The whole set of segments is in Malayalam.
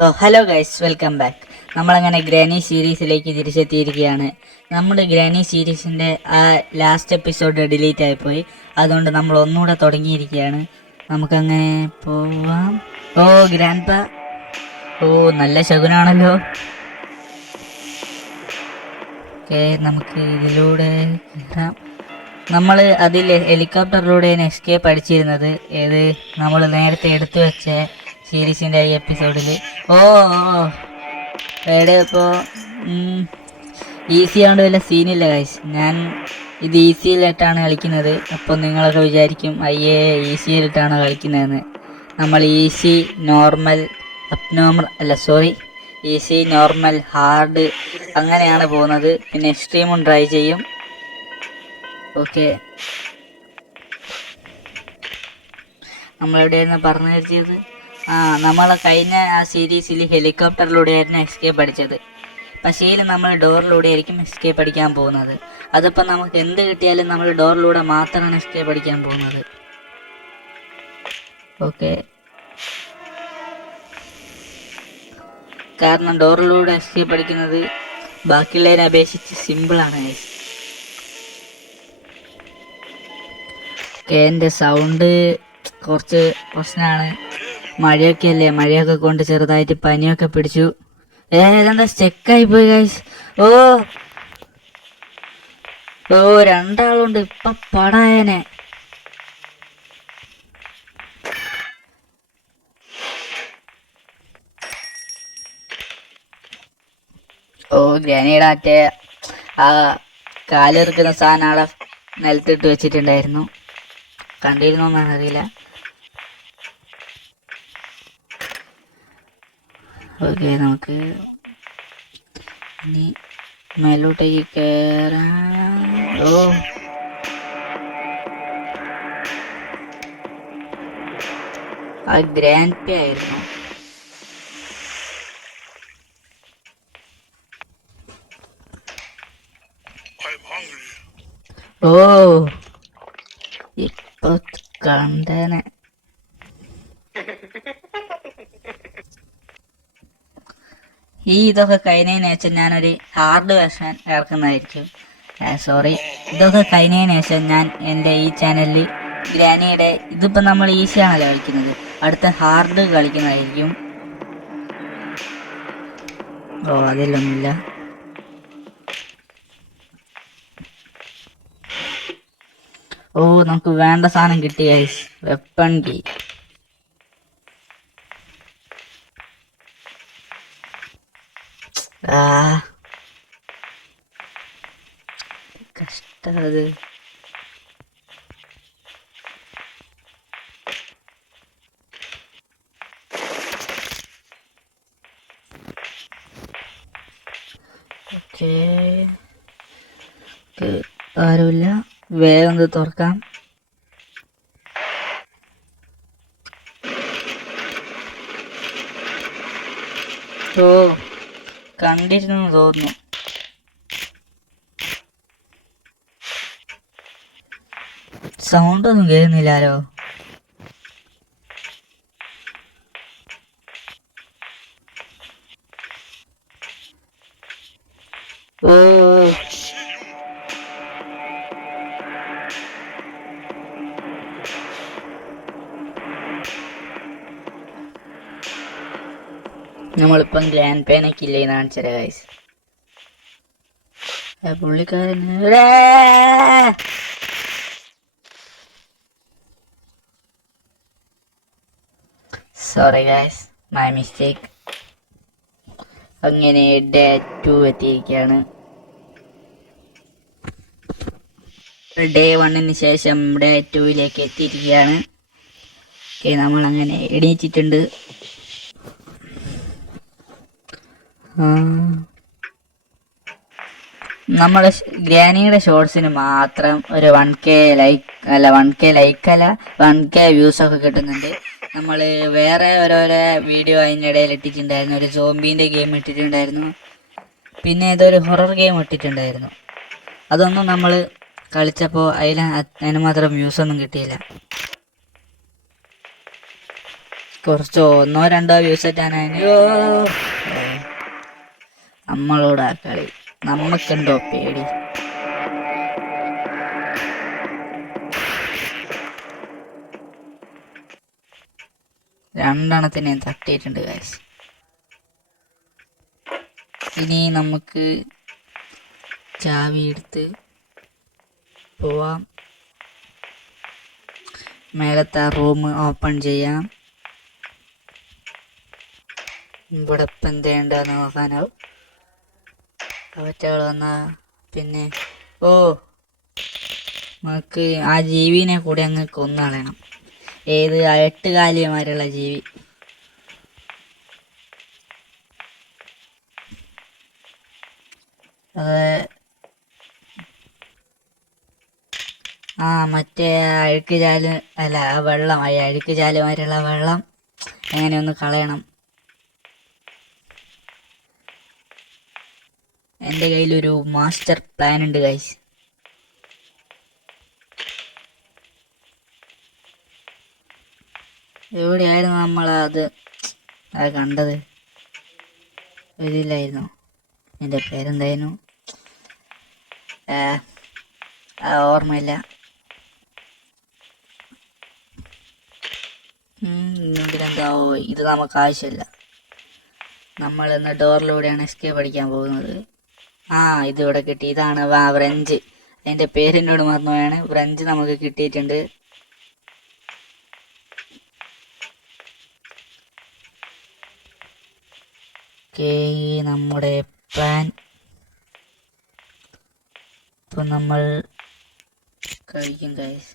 Hello guys, welcome back. നമ്മളങ്ങനെ ഗ്രാനി സീരീസിലേക്ക് തിരിച്ചെത്തിയിരിക്കുകയാണ്. നമ്മുടെ ഗ്രാനി സീരീസിൻ്റെ ആ ലാസ്റ്റ് എപ്പിസോഡ് ഡിലീറ്റ് ആയിപ്പോയി. അതുകൊണ്ട് നമ്മൾ ഒന്നുകൂടെ തുടങ്ങിയിരിക്കുകയാണ്. നമുക്കങ്ങനെ പോവാം. ഓ ഗ്രാൻഡ് പാ, ഓ നല്ല ശകുനാണല്ലോ. ഓക്കെ, നമുക്ക് ഇതിലൂടെ കയറാം. നമ്മൾ അതിൽ ഹെലികോപ്റ്ററിലൂടെയാണ് എസ്കേപ്പ് അടിച്ചിരുന്നത്. ഏത് നമ്മൾ നേരത്തെ എടുത്തു വെച്ച സീരീസിൻ്റെ ഈ എപ്പിസോഡിൽ. ഓ എവിടെ ഇപ്പോൾ ഈസി ആയതുകൊണ്ട് വല്ല സീനില്ല ഗൈസ്. ഞാൻ ഇത് ഈസിയിലിട്ടാണ് കളിക്കുന്നത്. അപ്പോൾ നിങ്ങളൊക്കെ വിചാരിക്കും അയ്യേ ഈസിയിലിട്ടാണ് കളിക്കുന്നതെന്ന്. നമ്മൾ easy, normal, abnormal easy, normal, hard അങ്ങനെയാണ് പോകുന്നത്. പിന്നെ എക്സ്ട്രീമും ട്രൈ ചെയ്യും. ഓക്കെ, നമ്മളെവിടെയായിരുന്നു പറഞ്ഞു നിർത്തിയത്? നമ്മൾ കഴിഞ്ഞ ആ സീരീസിൽ ഹെലികോപ്റ്ററിലൂടെയായിരുന്നു എസ്കേപ്പ് അടിച്ചത്. പക്ഷേ നമ്മൾ ഡോറിലൂടെ ആയിരിക്കും എസ്കേപ്പ് അടിക്കാൻ പോകുന്നത്. അതിപ്പോൾ നമുക്ക് എന്ത് കിട്ടിയാലും നമ്മൾ ഡോറിലൂടെ മാത്രമാണ് എസ്കേപ്പ് അടിക്കാൻ പോകുന്നത്. ഓക്കെ, കാരണം ഡോറിലൂടെ എസ്കേപ്പ് അടിക്കുന്നത് ബാക്കിയുള്ളതിനെ അപേക്ഷിച്ച് സിമ്പിളാണ്. ഓക്കെ, എൻ്റെ സൗണ്ട് കുറച്ച് പ്രശ്നമാണ്. മഴയൊക്കെ അല്ലേ, മഴയൊക്കെ കൊണ്ട് ചെറുതായിട്ട് പനിയൊക്കെ പിടിച്ചു. ഇതെന്താ സ്റ്റെക്കായി പോയി ഗൈസ്. ഓ ഓ രണ്ടാളുണ്ട്, ഇപ്പൊ പടായനെ. ഓ ഗ്രാനിയുടെ മറ്റേ ആ കാലെറുക്കുന്ന സാധനം ആളെ നിലത്തിട്ട് വെച്ചിട്ടുണ്ടായിരുന്നു. കണ്ടിരുന്നോന്നാണ് അറിയില്ല. ഓക്കെ, നമുക്ക് ഇനി മേലോട്ടേക്ക് കയറാം. ഓ ആ ഗ്രാൻഡ് പേ ആയിരുന്നു. ഓ ഇപ്പൊ കണ്ടനെ. ഇതൊക്കെ കഴിഞ്ഞതിന് ശേഷം ഞാനൊരു ഹാർഡ് വേർഷൻ ഇറക്കുന്നതായിരിക്കും. ഇതൊക്കെ കഴിഞ്ഞതിന് ശേഷം ഞാൻ എൻ്റെ ഈ ചാനലിൽ ഗ്രാനിയുടെ ഇതിപ്പോൾ നമ്മൾ ഈസിയാണല്ലോ കളിക്കുന്നത്, അടുത്ത ഹാർഡ് കളിക്കുന്നതായിരിക്കും. ഓ അതിലൊന്നുമില്ല. ഓ നമുക്ക് വേണ്ട സാധനം കിട്ടി ഗൈസ്, വെപ്പൺ കീ. കഷ്ടത്. ഓക്കെ, ആരുമില്ല, വേഗം തുറക്കാം. ഓ കണ്ടിരുന്നു തോന്നുന്നു. സൗണ്ട് ഒന്നും കേൾക്കുന്നില്ലാലോ. ഓ നമ്മളിപ്പം ഗ്രാൻഡ് പേനൊക്കെ ഇല്ലേ കാണിച്ചത് ഗൈസ്. പുള്ളിക്കാരൻ സോറി ഗൈസ്, മൈ മിസ്റ്റേക്ക്. അങ്ങനെ ഡേ 2 എത്തിയിരിക്കുകയാണ്. ഡേ 1 ശേഷം ഡേ 2 എത്തിയിരിക്കുകയാണ്. ഓക്കെ, നമ്മളങ്ങനെ എണീച്ചിട്ടുണ്ട്. നമ്മുടെ ഗ്രാനിയുടെ ഷോർട്സിന് മാത്രം ഒരു 1K ലൈക്ക് അല്ല 1K വ്യൂസൊക്കെ കിട്ടുന്നുണ്ട്. നമ്മൾ വേറെ ഓരോരോ വീഡിയോ അതിൻ്റെ ഇടയിൽ ഇട്ടിട്ടുണ്ടായിരുന്നു. ഒരു സോംബീൻ്റെ ഗെയിം ഇട്ടിട്ടുണ്ടായിരുന്നു, പിന്നെ ഏതൊരു ഹൊറർ ഗെയിം ഇട്ടിട്ടുണ്ടായിരുന്നു. അതൊന്നും നമ്മൾ കളിച്ചപ്പോൾ അതിന് മാത്രം വ്യൂസൊന്നും കിട്ടിയില്ല. കുറച്ചോ ഒന്നോ രണ്ടോ വ്യൂസ് ഇട്ടാനോ നമ്മളോട് ആ കളി. നമ്മക്കെന്തോ പേടി. രണ്ടെണ്ണത്തിനെ തട്ടിയിട്ടുണ്ട് ഗൈസ്. ഇനി നമുക്ക് ചാവി എടുത്ത് പോവാം. മേലത്തെ റൂം ഓപ്പൺ ചെയ്യാം. ഇവിടെ ഇപ്പം എന്തേണ്ടെന്ന് നോക്കാനാവും. അവറ്റകൾ വന്നാ പിന്നെ നമുക്ക് ആ ജീവിനെ കൂടി അങ്ങ് കൊന്നളയണം. ഏത് 8 കാലിയമാരുള്ള ജീവി. മറ്റേ അഴുക്ക് ചാല് അല്ല ആ വെള്ളം, ആ അഴുക്ക് ചാലുമാരുള്ള വെള്ളം എങ്ങനെ ഒന്ന് കളയണം. എൻ്റെ കയ്യിലൊരു മാസ്റ്റർ പ്ലാൻ ഉണ്ട് ഗൈസ്. എവിടെയായിരുന്നു നമ്മളത് കണ്ടത്? ഇതില്ലായിരുന്നു. എൻ്റെ പേരെന്തായിരുന്നു? ഓർമ്മയില്ല. ഇതിലെന്താവോ? ഇത് നമുക്ക് ആവശ്യമില്ല. നമ്മൾ ഇന്ന് ഡോറിലൂടെയാണ് എസ്കേപ്പ് അടിക്കാൻ പോകുന്നത്. ഇതിവിടെ കിട്ടി. ഇതാണ് വ്രഞ്ച്. അതിൻ്റെ പേരെന്നോട് മറന്നുപോയാണ്. വ്രഞ്ച് നമുക്ക് കിട്ടിയിട്ടുണ്ട്. നമ്മുടെ പ്ലാൻ ഇപ്പം നമ്മൾ കഴിക്കും ഗൈസ്.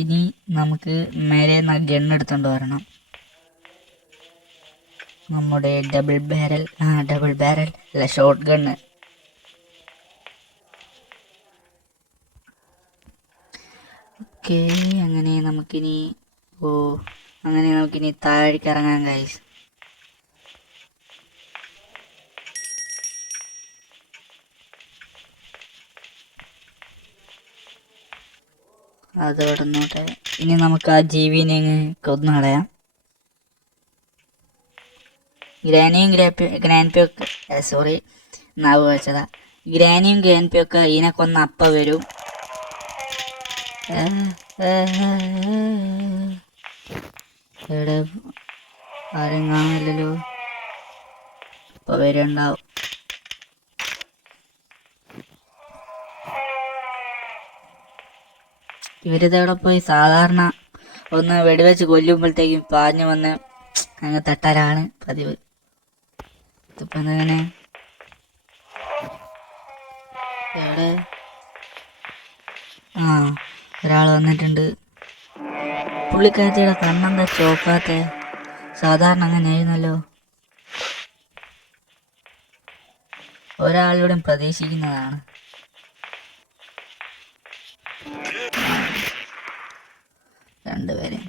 ഇനി നമുക്ക് മേലെ ഗണ്ണെടുത്തോണ്ട് വരണം. നമ്മുടെ ഡബിൾ ബാരൽ അല്ല, ഷോട്ട് ഗണ്ണ്. ഓക്കെ, അങ്ങനെ നമുക്കിനി താഴേക്ക് ഇറങ്ങാം ഗൈസ്. അതോടെ നോട്ടെ. ഇനി നമുക്ക് ആ ജീവിനെ കൊന്നു കളയാം. ഗ്രാനിയും ഗ്രാൻപിയൊക്കെ നാവ് വെച്ചതാ. ഗ്രാനിയും ഗ്രാൻപിയൊക്കെ ഇതിനെ കൊന്ന അപ്പ വരും. എവിടെ ആരും കാണില്ലല്ലോ. ഇപ്പൊ വരുണ്ടാവും. ഇവരിതെവിടെ പോയി? സാധാരണ ഒന്ന് വെടിവെച്ച് കൊല്ലുമ്പോഴത്തേക്കും പാഞ്ഞു വന്ന് അങ്ങ് തട്ടാനാണ് പതിവ്. ഇതിപ്പോ എങ്ങനെ? എവിടെ? ഒരാൾ വന്നിട്ടുണ്ട്. പുള്ളിക്കാരത്തിയുടെ കണ്ണെന്താ ചോക്കാത്തെ? സാധാരണ അങ്ങനെയായിരുന്നല്ലോ. ഒരാളുടെ പ്രതീക്ഷിക്കുന്നതാണ്. രണ്ടുപേരും